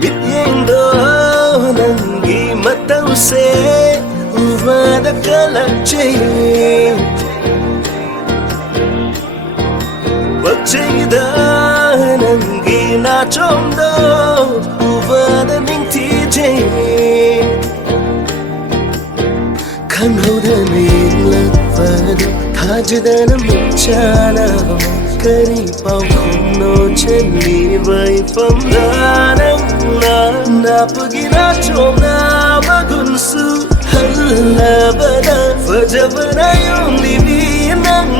Bitiendo nangi mataw se uvada kalache Pagchayda nangi Nachaom do uvada ningtije Kanhauda nilafada thajda mchana Kari pau khumno chali vai famdanang Napagi Nachaom na magunsu halabada Fajabana yung libi nang